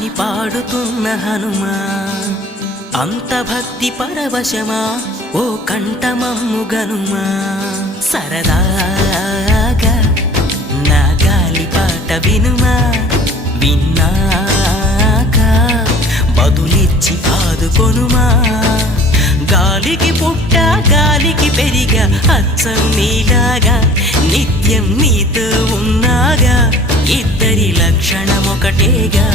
అని పాడుతున్న హనుమా అంత భక్తి పరవశమా ఓ కంఠమమ్ము గనుమా సరదాగా నా గాలి పాట వినుమా విన్నాక బదులిచ్చి ఆదుకొనుమా గాలికి పుట్ట గాలికి పెరిగా అచ్చం నీలాగా నిత్యం నీతో ఉన్నాగా ఇద్దరి లక్షణమొకటేగా